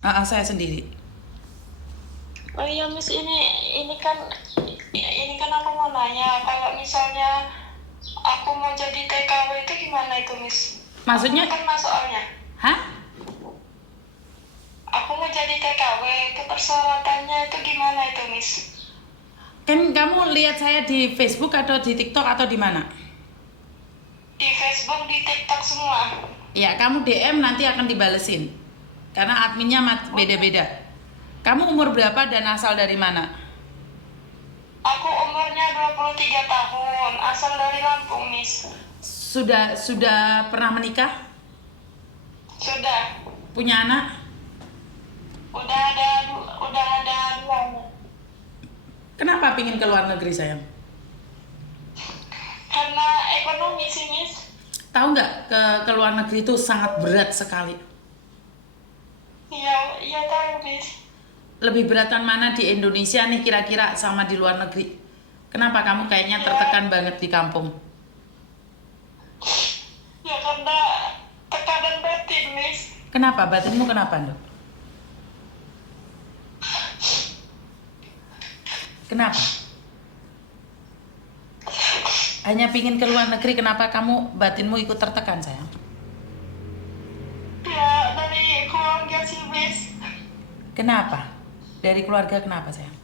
Saya sendiri. Oh iya Miss, ini kan aku mau nanya, kalau misalnya aku mau jadi TKW itu gimana itu Miss? Maksudnya? Aku kan soalnya. Hah? Aku mau jadi TKW itu persyaratannya itu gimana itu Miss? Kan kamu lihat saya di Facebook atau di TikTok atau di mana? Di Facebook, di TikTok semua. Ya, kamu DM nanti akan dibalesin. Karena adminnya beda-beda. Kamu umur berapa dan asal dari mana? Aku umurnya 23 tahun, asal dari Lampung Miss. Sudah pernah menikah? Sudah. Punya anak? Udah ada 2 anak. Kenapa pingin ke luar negeri, sayang? Karena ekonomi sih Miss. Tahu nggak, ke luar negeri itu sangat berat sekali. Iya tahu Miss. Lebih beratan mana di Indonesia nih kira-kira sama di luar negeri? Kenapa kamu kayaknya tertekan banget di kampung? Ya karena tekanan batin Miss. Kenapa? Batinmu kenapa, Dok? Kenapa? Hanya pingin ke luar negeri, kenapa kamu batinmu ikut tertekan, sayang? Ya dari keluarga sih Miss. Kenapa? Dari keluarga kenapa, sayang?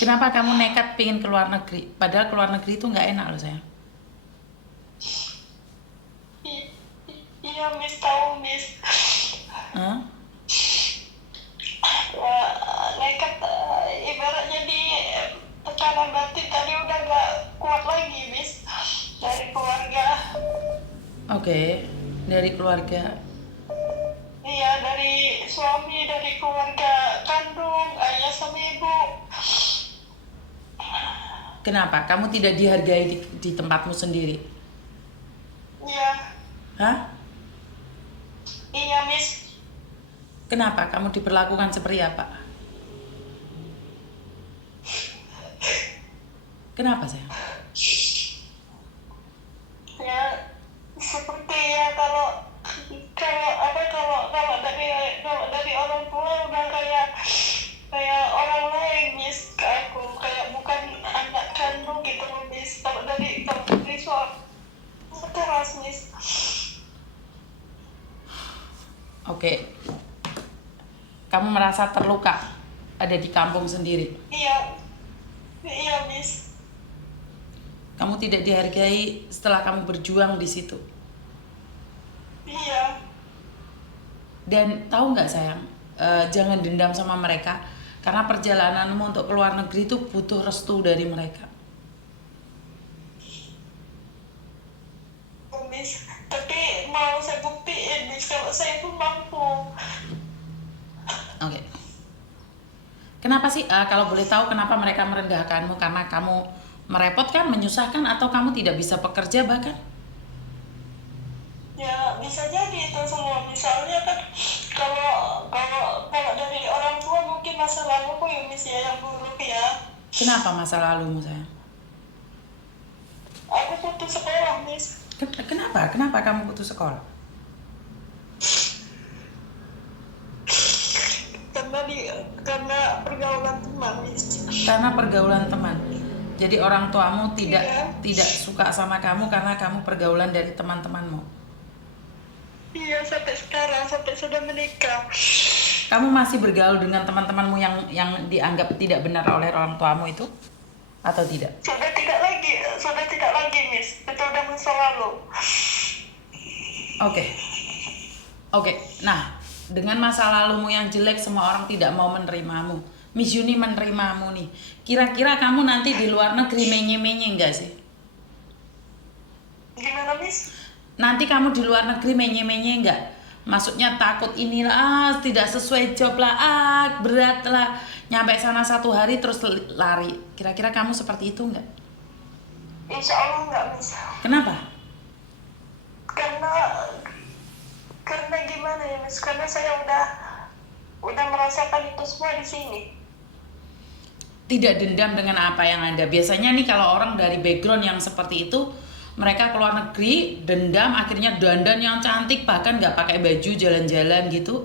Kenapa kamu nekat pingin ke luar negeri? Padahal ke luar negeri itu nggak enak loh, sayang. Iya Miss, tahu Miss. Hah? Nekat, ibaratnya di tekanan batin tadi udah gak kuat lagi Miss. Dari keluarga. Oke, dari keluarga. Iya, dari suami, dari keluarga kandung, ayah sama ibu. Kenapa? Kamu tidak dihargai di tempatmu sendiri? Iya. Hah? Iya Miss. Kenapa? Kamu diperlakukan seperti apa? Kenapa, sayang? Ya seperti ya kalau dari orang tua udah kayak orang lain Miss ke aku, kayak bukan anak kandung gitu loh Miss. Kalau dari suami keras Miss. Oke. Kamu merasa terluka ada di kampung sendiri? Iya Miss. Kamu tidak dihargai setelah kamu berjuang di situ. Iya. Dan tahu nggak, sayang, jangan dendam sama mereka karena perjalananmu untuk keluar negeri itu butuh restu dari mereka. Miss, tapi mau saya buktiin Miss kalau saya pun mampu. Oke. Kenapa sih, kalau boleh tahu, kenapa mereka merendahkanmu? Karena kamu merepotkan, menyusahkan, atau kamu tidak bisa bekerja bahkan? Ya bisa jadi itu semua. Misalnya kan kalau kalau kalau dari orang tua mungkin masa lalu ya Miss ya yang buruk ya. Kenapa masa lalumu, sayang? Aku putus sekolah Miss. Kenapa? Kenapa kamu putus sekolah? Karena pergaulan teman Miss. Karena pergaulan teman. Jadi orang tuamu tidak Iya. tidak suka sama kamu karena kamu pergaulan dari teman-temanmu. Iya sampai sekarang, sampai sudah menikah. Kamu masih bergaul dengan teman-temanmu yang dianggap tidak benar oleh orang tuamu itu, atau tidak? Sudah tidak lagi Miss. Itu udah masa lalu. Oke. Nah, dengan masa lalumu yang jelek, semua orang tidak mau menerimamu. Miss Yuni menerimamu nih. Kira-kira kamu nanti di luar negeri menye-menye enggak sih? Gimana Miss? Nanti kamu di luar negeri menye-menye enggak? Maksudnya takut inilah, tidak sesuai job lah, berat lah. Nyampe sana 1 hari terus lari. Kira-kira kamu seperti itu enggak? Insya Allah enggak Miss. Kenapa? Karena gimana ya Miss? Karena saya udah merasakan itu semua di sini. Tidak dendam dengan apa yang ada. Biasanya nih kalau orang dari background yang seperti itu, mereka keluar negeri, dendam, akhirnya dandan yang cantik, bahkan nggak pakai baju jalan-jalan gitu.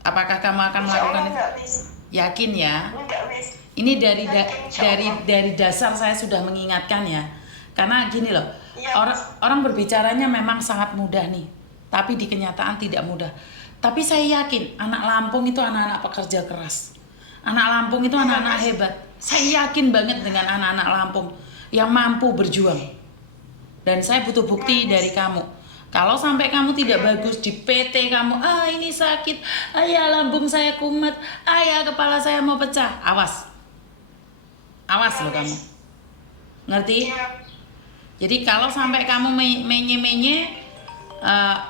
Apakah kamu akan Insya melakukan Allah itu? enggak, Miss. Yakin ya? Enggak, Miss. Ini dari Yakin, insya Allah. dari dasar saya sudah mengingatkan ya. Karena gini loh, Iya, orang berbicaranya memang sangat mudah nih, tapi di kenyataan tidak mudah. Tapi saya yakin anak Lampung itu anak-anak pekerja keras. Anak Lampung itu anak-anak hebat. Saya yakin banget dengan anak-anak Lampung yang mampu berjuang. Dan saya butuh bukti dari kamu. Kalau sampai kamu tidak bagus di PT kamu, ini sakit, ya lambung saya kumat, ya kepala saya mau pecah, awas. Awas loh kamu. Ngerti? Iya. Jadi kalau sampai kamu menye-menye,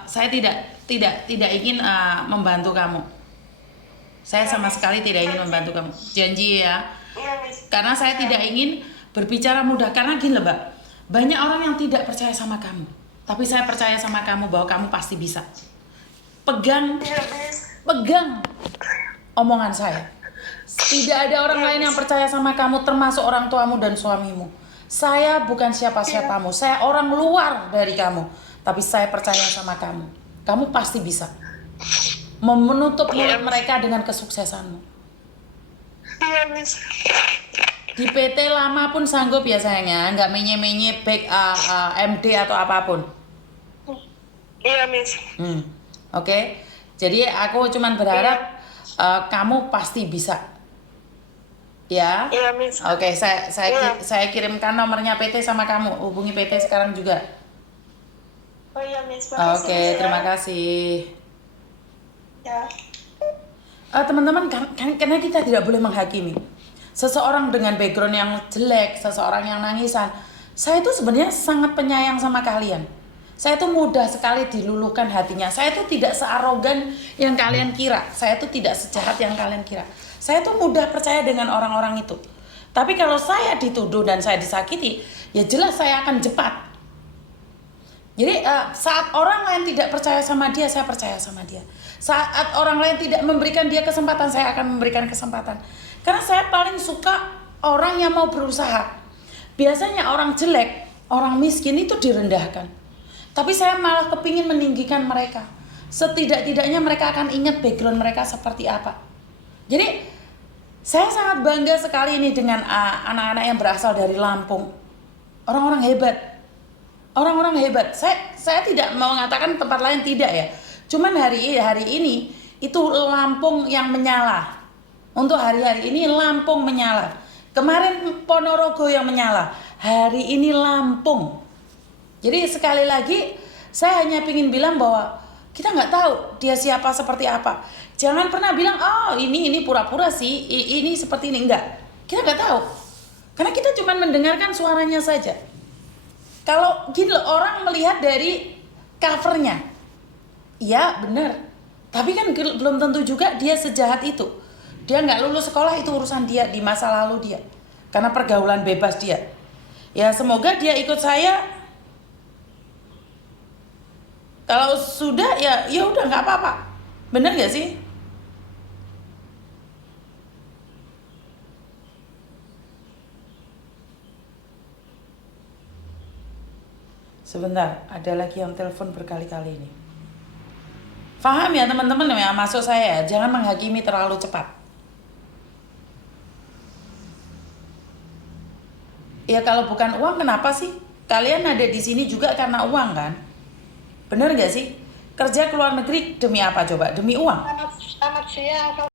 saya tidak ingin membantu kamu. Saya sama sekali tidak ingin membantu kamu. Janji ya. Iya, Miss. Karena saya tidak ingin berbicara mudah. Karena gini loh, Mbak. Banyak orang yang tidak percaya sama kamu. Tapi saya percaya sama kamu bahwa kamu pasti bisa. Pegang Iya, Miss. omongan saya. Tidak ada orang lain yang percaya sama kamu, termasuk orang tuamu dan suamimu. Saya bukan siapa-siapamu. Saya orang luar dari kamu. Tapi saya percaya sama kamu. Kamu pasti bisa menutup mulut mereka dengan kesuksesanmu. Iya, Miss. Di PT lama pun sanggup ya sayangnya, nggak menye-menye back MD atau apapun. Iya, Miss. Oke. Jadi aku cuman berharap kamu pasti bisa. Ya. Iya, Miss. Oke, saya kirimkan nomornya PT sama kamu. Hubungi PT sekarang juga. Oh iya, Miss. Makasih, Oke, Miss, ya. terima kasih. Ya. Teman-teman, karena kita tidak boleh menghakimi seseorang dengan background yang jelek, seseorang yang nangisan. Saya itu sebenarnya sangat penyayang sama kalian. Saya itu mudah sekali diluluhkan hatinya. Saya itu tidak searogan yang kalian kira. Saya itu tidak sejahat yang kalian kira. Saya itu mudah percaya dengan orang-orang itu. Tapi kalau saya dituduh dan saya disakiti, ya jelas saya akan jepat. Jadi saat orang lain tidak percaya sama dia, saya percaya sama dia. Saat orang lain tidak memberikan dia kesempatan, saya akan memberikan kesempatan. Karena saya paling suka orang yang mau berusaha. Biasanya orang jelek, orang miskin itu direndahkan. Tapi saya malah kepingin meninggikan mereka. Setidak-tidaknya mereka akan ingat background mereka seperti apa. Jadi saya sangat bangga sekali ini dengan anak-anak yang berasal dari Lampung. Orang-orang hebat. Orang-orang hebat. Saya tidak mau mengatakan tempat lain tidak ya. Cuman hari ini itu Lampung yang menyala. Untuk hari-hari ini Lampung menyala. Kemarin Ponorogo yang menyala. Hari ini Lampung. Jadi sekali lagi saya hanya ingin bilang bahwa kita nggak tahu dia siapa seperti apa. Jangan pernah bilang, ini pura-pura sih, ini seperti ini. Enggak. Kita nggak tahu. Karena kita cuma mendengarkan suaranya saja. Kalau gini loh, orang melihat dari covernya. Iya benar. Tapi kan belum tentu juga dia sejahat itu. Dia nggak lulus sekolah, itu urusan dia di masa lalu dia. Karena pergaulan bebas dia. Ya semoga dia ikut saya. Kalau sudah ya udah nggak apa-apa. Bener nggak sih? Sebentar, ada lagi yang telepon berkali-kali ini. Paham ya teman-teman ya, maksud saya jangan menghakimi terlalu cepat. Ya kalau bukan uang kenapa sih? Kalian ada di sini juga karena uang kan? Bener nggak sih? Kerja ke luar negeri demi apa coba? Demi uang. Selamat siang.